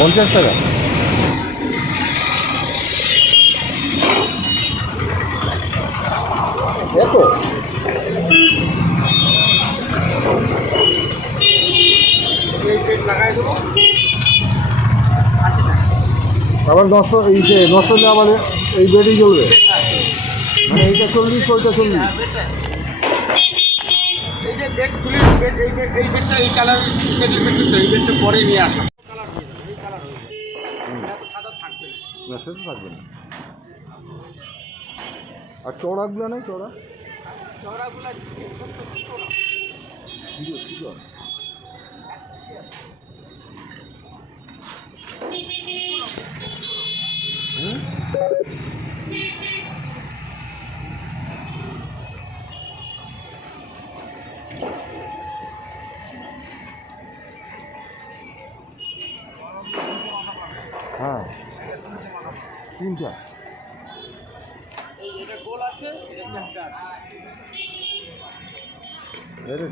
50 টাকা। এত লাগাই দেবো 80 টাকা। আবার নষ্ট এই যে নষ্ট হলে আবার এই বেডই চলবে, মানে এইটা 40 ওইটা 40। এই যে বেড খুলে বেড এই বেডটা এই কালার সেটেল বেডটা এই বেডটা পরে নিয়ে আসা কালার হয়ে যাবে, এই কালার হয়ে যাবে, এত সাদা থাকবে না। না সেটা থাকবে না। আর চড়াগুলো নেই, চড়া চওড়াগুলা ঠিক আছে। হ্যাঁ 3টা। এটা গোল আছে, এটা চারটা আছে। এটা